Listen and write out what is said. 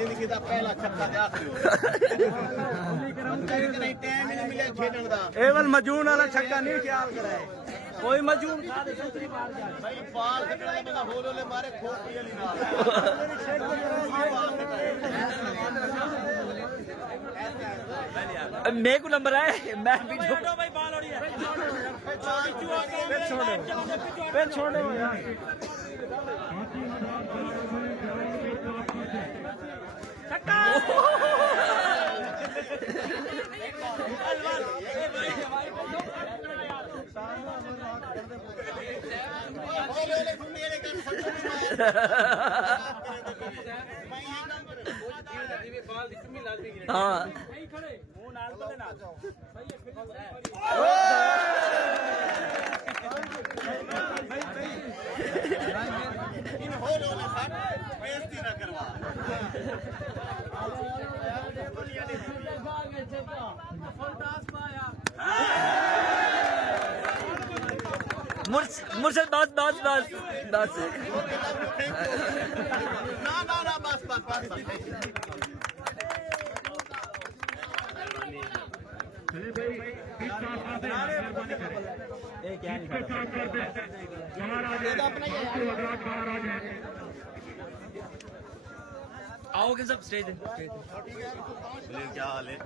जिंदगी का पहला छक्का एवल मजून वाला छक्का नहीं ख्याल कराए कोई मजून खा दे दूसरी बार भाई बाल कटने में होले मारे खोपड़ी वाली ना मेरे को नंबर आए मैं भी भाई बाल हो रही है फिर छोड़ो हाँ बेइज्जती ना करवा मुर्शद बस बस बस बस ना ना ना बस बस बस आओगे सब स्टेज क्या हाल है